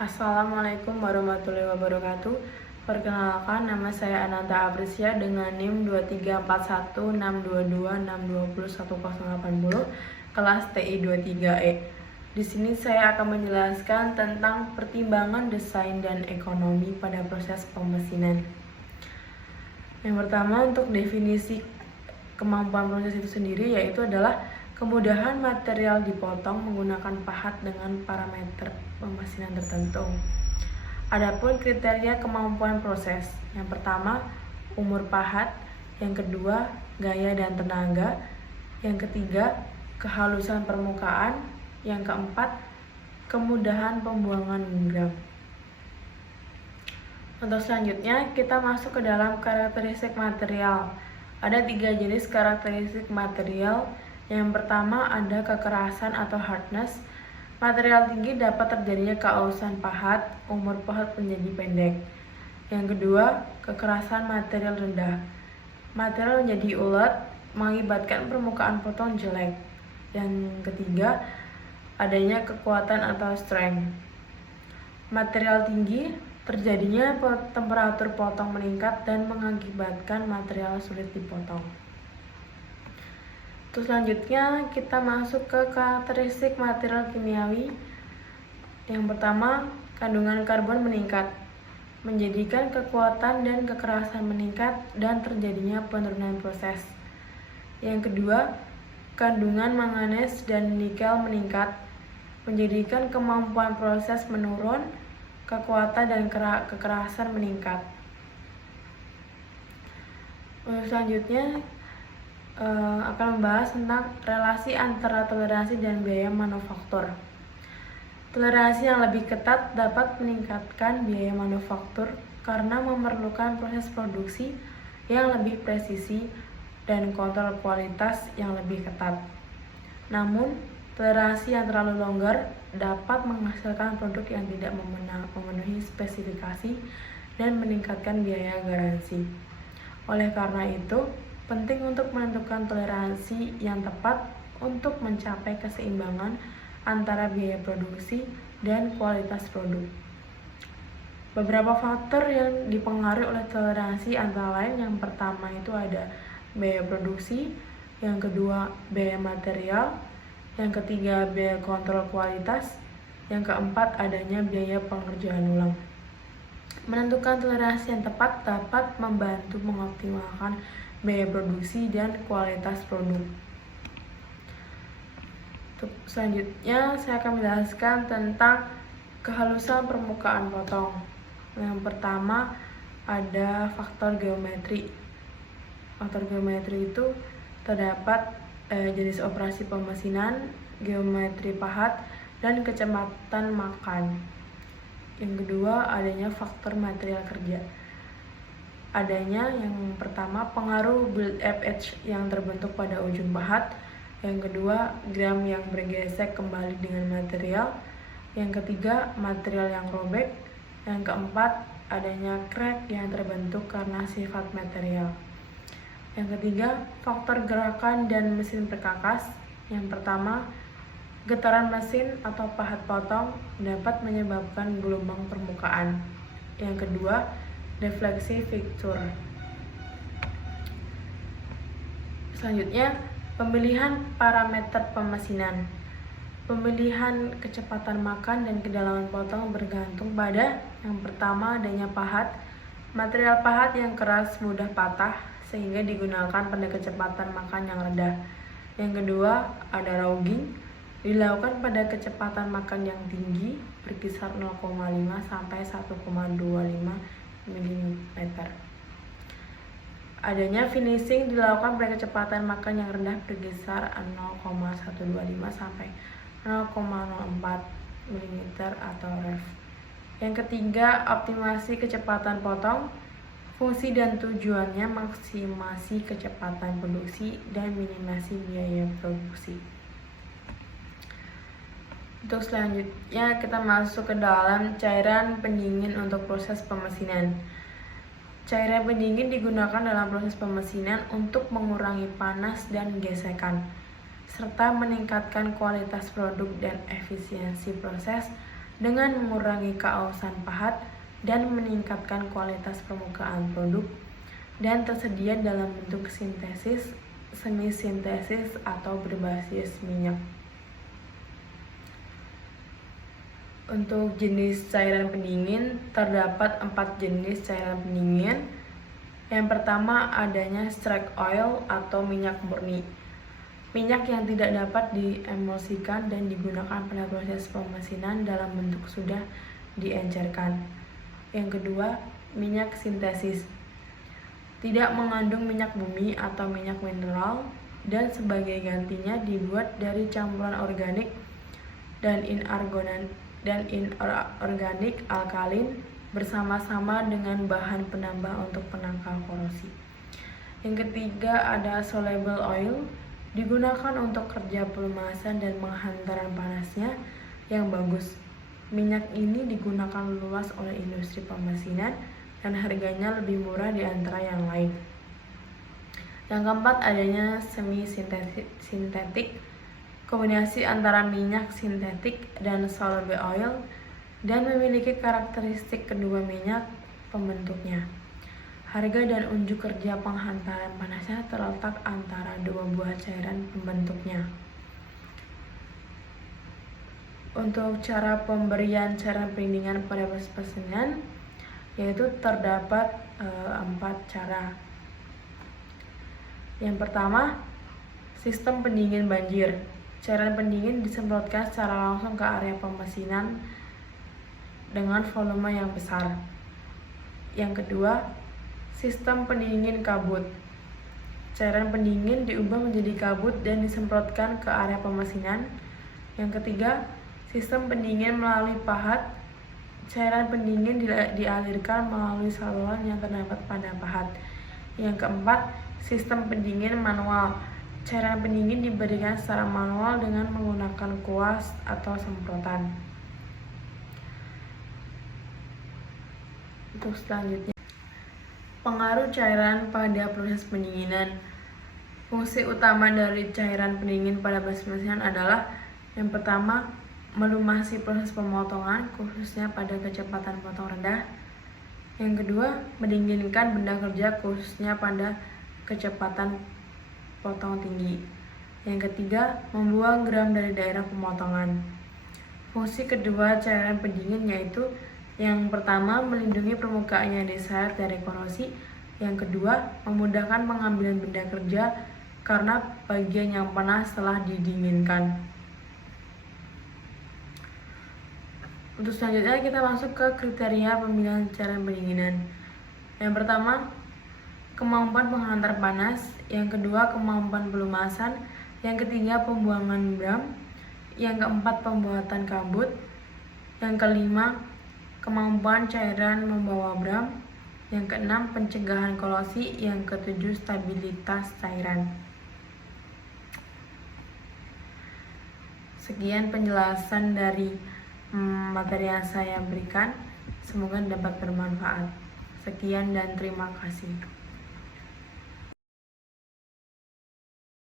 Assalamualaikum warahmatullahi wabarakatuh. Perkenalkan, nama saya Ananta Aprisya dengan NIM 2341622620180 kelas TI 23E. Di sini saya akan menjelaskan tentang pertimbangan desain dan ekonomi pada proses pemesinan. Yang pertama, untuk definisi kemampuan proses itu sendiri yaitu adalah kemudahan material dipotong menggunakan pahat dengan parameter pemesinan tertentu. Adapun kriteria kemampuan proses, yang pertama umur pahat, yang kedua gaya dan tenaga, yang ketiga kehalusan permukaan, yang keempat kemudahan pembuangan gram. Untuk selanjutnya kita masuk ke dalam karakteristik material. Ada 3 jenis karakteristik material. Yang pertama ada kekerasan atau hardness. Material tinggi dapat terjadinya keausan pahat, umur pahat menjadi pendek. Yang kedua, kekerasan material rendah. Material menjadi ulet, mengakibatkan permukaan potong jelek. Yang ketiga, adanya kekuatan atau strength. Material tinggi, terjadinya temperatur potong meningkat dan mengakibatkan material sulit dipotong. Terus selanjutnya kita masuk ke karakteristik material kimiawi. Yang pertama, kandungan karbon meningkat, menjadikan kekuatan dan kekerasan meningkat dan terjadinya penurunan proses. Yang kedua, kandungan manganes dan nikel meningkat, menjadikan kemampuan proses menurun, kekuatan dan kekerasan meningkat. Selanjutnya akan membahas tentang relasi antara toleransi dan biaya manufaktur. Toleransi yang lebih ketat dapat meningkatkan biaya manufaktur karena memerlukan proses produksi yang lebih presisi dan kontrol kualitas yang lebih ketat. Namun, toleransi yang terlalu longgar dapat menghasilkan produk yang tidak memenuhi spesifikasi dan meningkatkan biaya garansi. Oleh karena itu, penting untuk menentukan toleransi yang tepat untuk mencapai keseimbangan antara biaya produksi dan kualitas produk. Beberapa faktor yang dipengaruhi oleh toleransi antara lain yang pertama itu ada biaya produksi, yang kedua biaya material, yang ketiga biaya kontrol kualitas, yang keempat adanya biaya pengerjaan ulang. Menentukan toleransi yang tepat dapat membantu mengoptimalkan biaya produksi dan kualitas produk. Selanjutnya saya akan menjelaskan tentang kehalusan permukaan potong. Yang pertama ada faktor geometri. Faktor geometri itu terdapat jenis operasi pemesinan, geometri pahat, dan kecepatan makan. Yang kedua adanya faktor material kerja. Adanya yang pertama pengaruh build-up edge yang terbentuk pada ujung pahat, yang kedua gram yang bergesek kembali dengan material, yang ketiga material yang robek, yang keempat adanya crack yang terbentuk karena sifat material. Yang ketiga faktor gerakan dan mesin perkakas. Yang pertama getaran mesin atau pahat potong dapat menyebabkan gelombang permukaan. Yang kedua defleksi fixture. Selanjutnya, pemilihan parameter pemesinan. Pemilihan kecepatan makan dan kedalaman potong bergantung pada yang pertama adanya pahat. Material pahat yang keras mudah patah sehingga digunakan pada kecepatan makan yang rendah. Yang kedua, ada roughing, dilakukan pada kecepatan makan yang tinggi berkisar 0,5 sampai 1,25 mm. Adanya finishing dilakukan pada kecepatan makan yang rendah berkisar 0,125 sampai 0,04 mm atau ref. Yang ketiga, optimasi kecepatan potong. Fungsi dan tujuannya maksimasi kecepatan produksi dan minimasi biaya produksi. Untuk selanjutnya kita masuk ke dalam cairan pendingin untuk proses pemesinan. Cairan pendingin digunakan dalam proses pemesinan untuk mengurangi panas dan gesekan, serta meningkatkan kualitas produk dan efisiensi proses dengan mengurangi keausan pahat dan meningkatkan kualitas permukaan produk, dan tersedia dalam bentuk sintesis, semi-sintesis, atau berbasis minyak. Untuk jenis cairan pendingin, terdapat 4 jenis cairan pendingin. Yang pertama adanya strike oil atau minyak murni. Minyak yang tidak dapat diemulsikan dan digunakan pada proses pemesinan dalam bentuk sudah diencerkan. Yang kedua, minyak sintesis. Tidak mengandung minyak bumi atau minyak mineral, dan sebagai gantinya dibuat dari campuran organik dan inorganik alkalin bersama-sama dengan bahan penambah untuk penangkal korosi. Yang ketiga ada soluble oil, digunakan untuk kerja pelumasan dan penghantaran panasnya yang bagus. Minyak ini digunakan luas oleh industri pemesinan dan harganya lebih murah di antara yang lain. Yang keempat adanya semi-sintetik, kombinasi antara minyak sintetik dan soluble oil, dan memiliki karakteristik kedua minyak pembentuknya. Harga dan unjuk kerja penghantaran panasnya terletak antara dua buah cairan pembentuknya. Untuk cara pemberian cairan pendingan pada proses pemesinan, yaitu terdapat 4 cara. Yang pertama, sistem pendingin banjir. Cairan pendingin disemprotkan secara langsung ke area pemesinan dengan volume yang besar. Yang kedua, sistem pendingin kabut. Cairan pendingin diubah menjadi kabut dan disemprotkan ke area pemesinan. Yang ketiga, sistem pendingin melalui pahat. Cairan pendingin dialirkan melalui saluran yang terdapat pada pahat. Yang keempat, sistem pendingin manual. Cairan pendingin diberikan secara manual dengan menggunakan kuas atau semprotan. Untuk selanjutnya, pengaruh cairan pada proses pendinginan. Fungsi utama dari cairan pendingin pada proses pemesinan adalah yang pertama, melumasi proses pemotongan khususnya pada kecepatan potong rendah. Yang kedua, mendinginkan benda kerja khususnya pada kecepatan potong tinggi. Yang ketiga, membuang geram dari daerah pemotongan. Fungsi kedua cairan pendingin yaitu yang pertama, melindungi permukaan yang disayat dari korosi. Yang kedua, memudahkan pengambilan benda kerja karena bagian yang panas telah didinginkan. Untuk selanjutnya kita masuk ke kriteria pemilihan cairan pendinginan. Yang pertama, kemampuan penghantar panas. Yang kedua, kemampuan pelumasan. Yang ketiga, pembuangan bram. Yang keempat, pembuatan kabut. Yang kelima, kemampuan cairan membawa bram. Yang keenam, pencegahan korosi. Yang ketujuh, stabilitas cairan. Sekian penjelasan dari materi yang saya berikan. Semoga dapat bermanfaat. Sekian dan terima kasih.